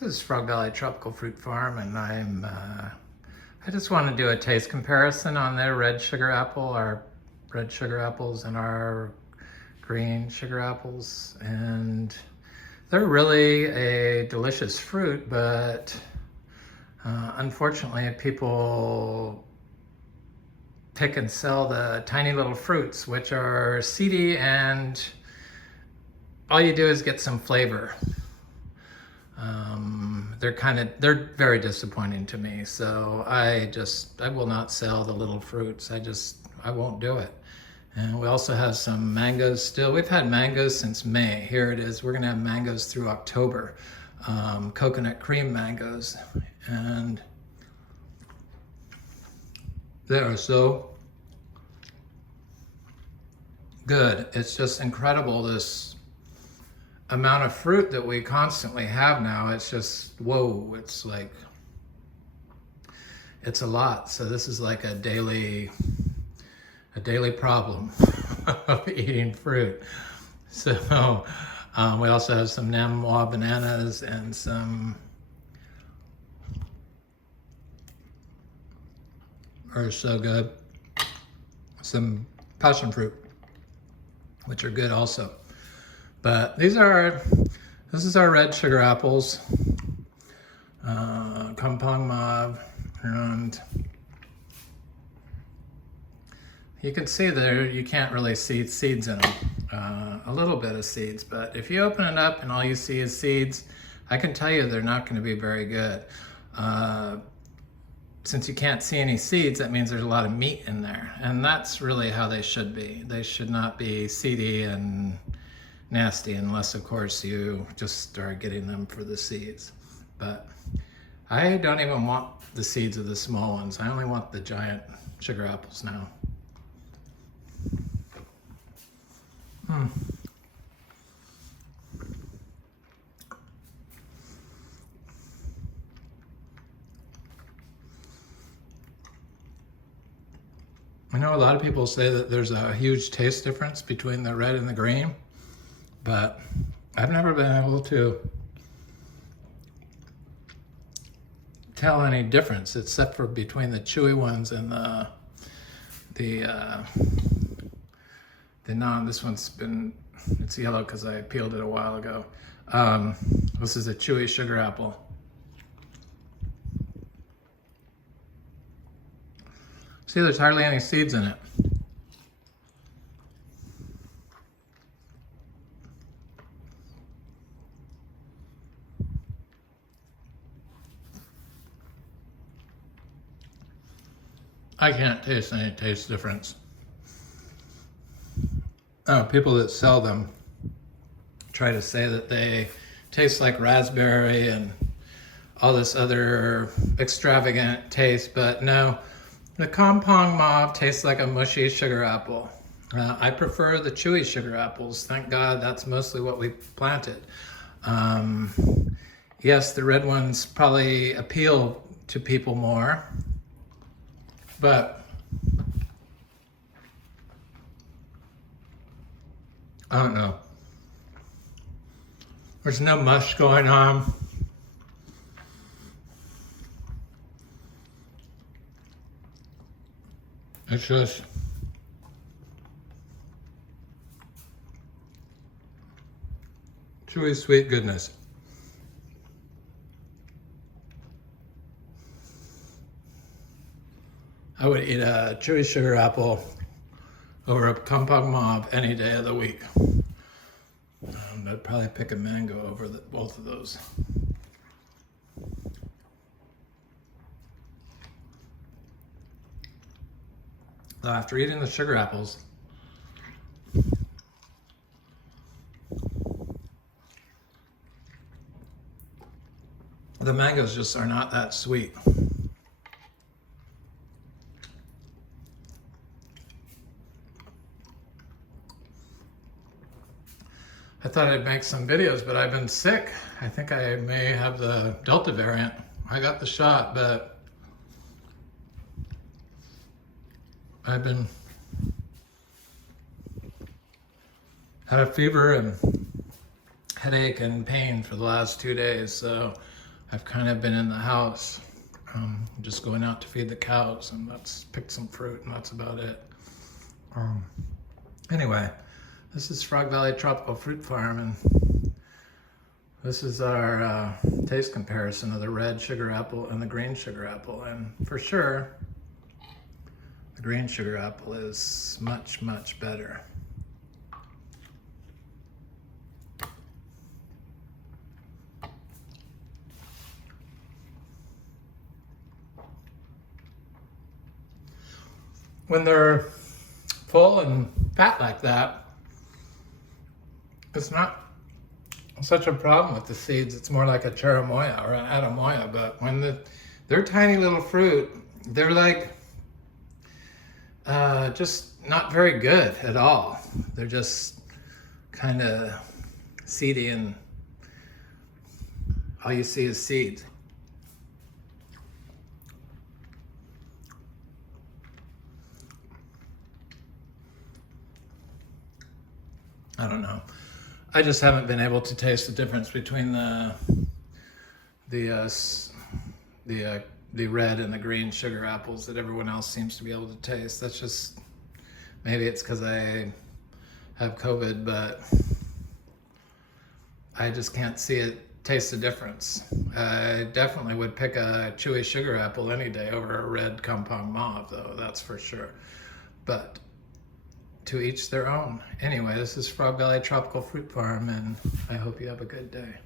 This is Frog Valley Tropical Fruit Farm, and I just want to do a taste comparison on their red sugar apple, our red sugar apples and our green sugar apples. And they're really a delicious fruit, but unfortunately people pick and sell the tiny little fruits, which are seedy, and all you do is get some flavor. They're very disappointing to me. So I will not sell the little fruits. I won't do it. And we also have some mangoes still. We've had mangoes since May. Here it is. We're gonna have mangoes through October. Coconut cream mangoes. And they are so good. It's just incredible, this amount of fruit that we constantly have now. It's just, whoa, it's like, it's a lot. So this is like a daily problem of eating fruit. So we also have some Namwa bananas and some are so good. Some passion fruit, which are good also. But this is our red sugar apples, Kampong Mauve, and you can see there, you can't really see seeds in them. A little bit of seeds, but if you open it up and all you see is seeds, I can tell you they're not going to be very good. Since you can't see any seeds, that means there's a lot of meat in there, and that's really how they should be. They should not be seedy and nasty, unless of course you just start getting them for the seeds. But I don't even want the seeds of the small ones. I only want the giant sugar apples now. I know a lot of people say that there's a huge taste difference between the red and the green, but I've never been able to tell any difference, except for between the chewy ones and this one's it's yellow because I peeled it a while ago. This is a chewy sugar apple. See, there's hardly any seeds in it. I can't taste any taste difference. People that sell them try to say that they taste like raspberry and all this other extravagant taste, but no, the Kampong Mauve tastes like a mushy sugar apple. I prefer the chewy sugar apples. Thank God that's mostly what we planted. Yes, the red ones probably appeal to people more, but I don't know. There's no mush going on. It's just chewy, sweet goodness. I would eat a chewy sugar apple over a Kampong Mauve any day of the week. I'd probably pick a mango over both of those. After eating the sugar apples, the mangoes just are not that sweet. I thought I'd make some videos, but I've been sick. I think I may have the Delta variant. I got the shot, but I've been had a fever and headache and pain for the last 2 days, so I've kind of been in the house, just going out to feed the cows, and that's picked some fruit, and that's about it. Anyway, this is Frog Valley Tropical Fruit Farm, and this is our taste comparison of the red sugar apple and the green sugar apple. And for sure, the green sugar apple is much, much better. When they're full and fat like that, it's not such a problem with the seeds. It's more like a cherimoya or an atamoya. But when they're tiny little fruit, they're like just not very good at all. They're just kind of seedy, and all you see is seeds. I don't know. I just haven't been able to taste the difference between the red and the green sugar apples that everyone else seems to be able to taste. That's just, maybe it's because I have COVID, but I just can't taste the difference. I definitely would pick a chewy sugar apple any day over a red compound mauve, though, that's for sure. But to each their own. Anyway, this is Frog Valley Tropical Fruit Farm, and I hope you have a good day.